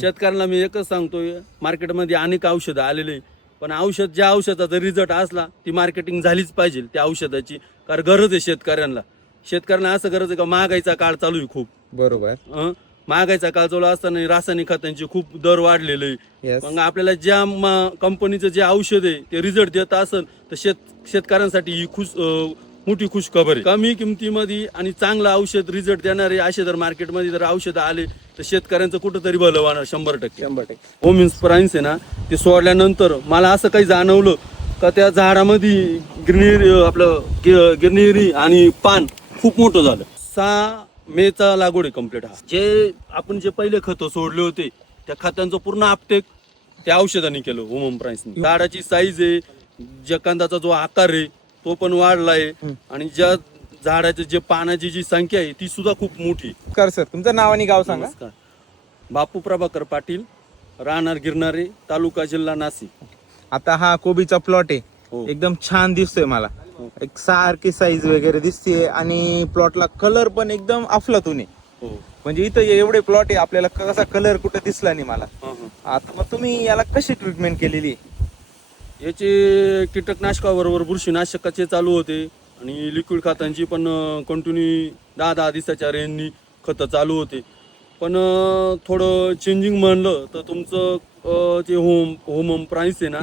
शेतकऱ्यांना मी एकच सांगतोय, मार्केटमध्ये अनेक औषधं आलेले, पण ज्या औषधाचा रिझल्ट असला ती मार्केटिंग झालीच पाहिजे त्या औषधाची. कारण गरज आहे शेतकऱ्यांना असं गरज आहे का महागाईचा काळ चालू आहे खूप. बरोबर. महागाईचा काळ चालू असताना रासायनिक खतांचे खूप दर वाढलेले आहे. Yes. मग आपल्याला ज्या कंपनीचं जे औषध आहे ते रिझल्ट देत असेल तर शेतकऱ्यांसाठी ही मोठी खुश खबर आहे. कमी किमतीमध्ये आणि चांगलं औषध रिझल्ट देणारे असे जर मार्केटमध्ये जर औषधं आले तर शेतकऱ्यांचं कुठंतरी भलं होणार 100%. होम इन्स्प्राइन्स आहे ना, ते सोडल्यानंतर मला असं काही जाणवलं का त्या झाडामध्ये गिरनिरी आणि पान खूप मोठं झालं. 6 मेचा लागवड आहे कम्प्लीट. जे आपण पहिले खतं सोडले होते त्या खतांचं पूर्ण आपटेक त्या औषधाने केलं होम इन्स्प्राइन्सने. झाडाची साईज आहे, ज्या कंदाचा जो आकार आहे तो पण वाढलाय आणि ज्या झाडाची जे पानाची जी संख्या आहे ती सुद्धा खूप मोठी. सर तुमचं नाव आणि गाव सांगा. नमस्कार. बापू प्रभाकर पाटील, राहणार गिरणारे, तालुका जिल्हा नाशिक. आता हा कोबीचा प्लॉट आहे, हो. एकदम छान दिसतोय मला. हो. एक सारखी साईज वगैरे दिसते आणि प्लॉटला कलर पण एकदम अफलातून आहे. हो. म्हणजे इथं एवढे प्लॉट आहे, आपल्याला कसा कलर कुठे दिसला नाही मला. आता मग तुम्ही याला कशी ट्रीटमेंट केलेली? याचे कीटकनाशकाबरोबर बुरशीनाशकाचे चालू होते आणि लिक्विड खतांची पण कंटिन्यू 10 दिवसाच्या रेंजनी खतं चालू होते. पण थोडं चेंजिंग म्हणलं तर तुमचं जे होम इन्स्प्राइन्स आहे ना,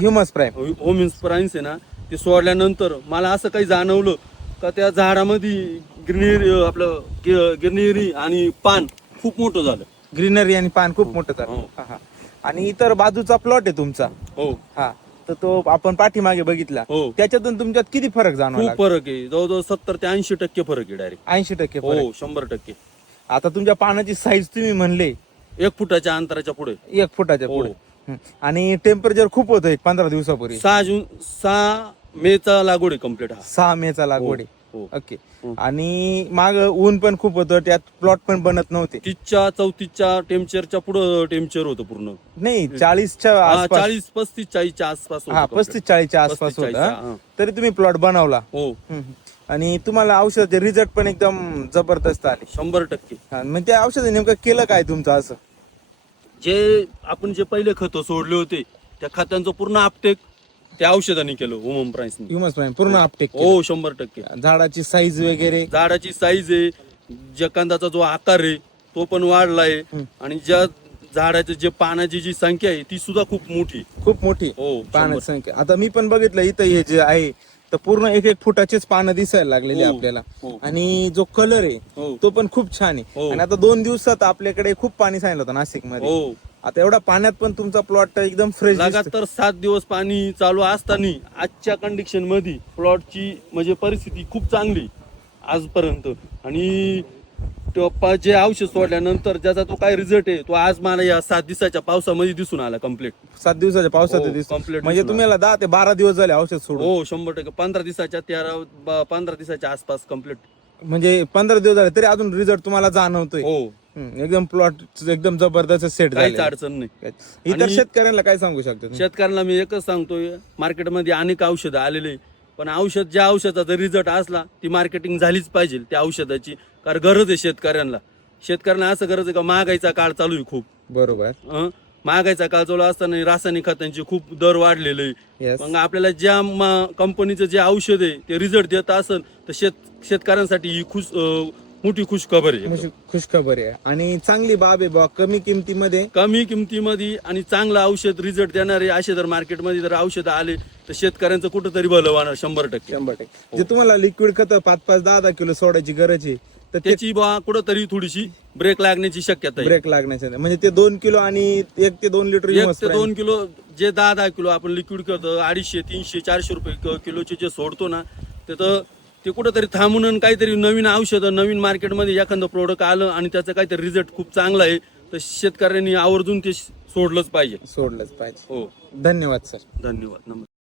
होम इन्स्प्राइन्स आहे ना, ते सोडल्यानंतर मला असं काही जाणवलं का त्या झाडामध्ये गिरनिरी आणि पान खूप मोठं झालं. ग्रीनरी आणि पान खूप मोठं झालं. हो. हा. आणि इतर बाजूचा प्लॉट आहे तुमचा. हो. हा, तर तो आपण पाठीमागे बघितला. हो. त्याच्यातून तुमच्यात किती फरक जाणवला? खूप फरक आहे, जवळजवळ 70 ते 80% फरक आहे डायरेक्ट. 80% हो, फरक. 100%. आता तुमच्या पानाची साईज तुम्ही म्हणले 1 फुटाच्या अंतराच्या पुढे. 1 फुटाच्या हो. पुढे. आणि टेम्परेचर खूप होतं एक 15 दिवसापूर्वी. 6 मेचा लागवड आहे कम्प्लीट. 6 मेचा लागवड आहे. हो. ओके. आणि माग ऊन पण खूप होतं, त्यात प्लॉट पण बनत नव्हते. 30च्या 34च्या टेम्परेचरच्या पुढे टेम्परेचर होतं पूर्ण. नाही, 40च्या आसपास. 40, 35, 40च्या आसपास होतं. हा, 35-40च्या आसपास 35-40, होता. हा. तरी तुम्ही प्लॉट बनवला. हो, आणि तुम्हाला औषधाचे रिझल्ट पण एकदम जबरदस्त आले. 100%. मग त्या औषध नेमकं केलं काय तुमचं असं? आपण पहिले खतं सोडले होते त्या खतांचं पूर्ण आपटेक त्या औषधाने केलं होम इन्स्प्राइन्सने. ह्युमस प्राईम पूर्ण आपटेक केलं. हो, 100%. झाडाची साईज वगैरे. झाडाची साईज आहे, ज्या कंदाचा जो आकार आहे तो पण वाढलाय आणि ज्या झाडाची जे पानाची जी संख्या आहे ती सुद्धा खूप मोठी. हो, पानाची संख्या. आता मी पण बघितलं इथं हे जे आहे तर पूर्ण 1-1 फुटाचेच पानं दिसायला लागलेले हो. आपल्याला. हो. आणि जो कलर आहे हो. तो पण खूप छान आहे. हो. आणि आता 2 दिवसात आपल्याकडे खूप पाणी सांगितलं होतं नाशिक मध्ये. हो, आता एवढ्या पाण्यात पण तुमचा प्लॉट एकदम फ्रेश. लगातार 7 दिवस पाणी चालू असताना आजच्या कंडिशन मध्ये प्लॉटची म्हणजे परिस्थिती खूप चांगली आजपर्यंत. आणि जे औषध सोडल्यानंतर ज्याचा तो काय रिझल्ट आहे तो आज मला या 7 दिवसाच्या पावसामध्ये दिसून आला कम्प्लीट. 7 दिवसाच्या पावसात हो, दिसतो. complete म्हणजे दिसून तुम्हाला 10 ते 12 दिवस झाले औषध सोडून. हो, 100%. 15 दिवसाच्या आसपास कम्प्लीट. म्हणजे 15 दिवस झाले तरी अजून रिझल्ट तुम्हाला जाणवतोय. हो, एकदम प्लॉट एकदम जबरदस्त सेट काहीच झाले. अडचण नाही. इतर आणि शेतकऱ्यांना काय सांगू शकता तुम्ही? शेतकऱ्यांना मी एकच सांगतोय, मार्केटमध्ये अनेक औषधं आलेले, पण ज्या औषधाचा रिझल्ट असला ती मार्केटिंग झालीच पाहिजे त्या औषधाची. कारण गरज आहे शेतकऱ्यांना असं गरज आहे का महागाईचा काळ चालू आहे खूप. बरोबर. महागाईचा काळ चालू असताना रासायनिक खतांचे खूप दर वाढलेले आहे. Yes. मग आपल्याला ज्या कंपनीचं जे औषध आहे ते रिझल्ट देत असेल तर शेतकऱ्यांसाठी ही मोठी खुश खबर आहे. खुशखबर आहे आणि चांगली बाब आहे बा. कमी किमतीमध्ये आणि चांगलं औषध रिझल्ट देणारे असे जर मार्केटमध्ये जर औषधं आले तर शेतकऱ्यांचं कुठंतरी भलं होणार 100%. 100%. जे तुम्हाला लिक्विड खत 5-5, 10-10 किलो सोडायची गरज आहे तर त्याची कुठंतरी थोडीशी ब्रेक लागण्याची शक्यता आहे. ब्रेक लागण्याचे म्हणजे ते 2 किलो आणि 1 ते 2 लिटर 1 ते 2 किलो जे 10-10 किलो आपण लिक्विड करतो 250, 300, 400 रुपये किलोचे जे सोडतो ना ते कुठंतरी थांबून काहीतरी नवीन औषधं नवीन मार्केटमध्ये एखादं प्रोडक्ट आलं आणि त्याचा काहीतरी रिझल्ट खूप चांगला आहे तर शेतकऱ्यांनी आवर्जून ते सोडलंच पाहिजे. हो. धन्यवाद सर. धन्यवाद. नमस्कार.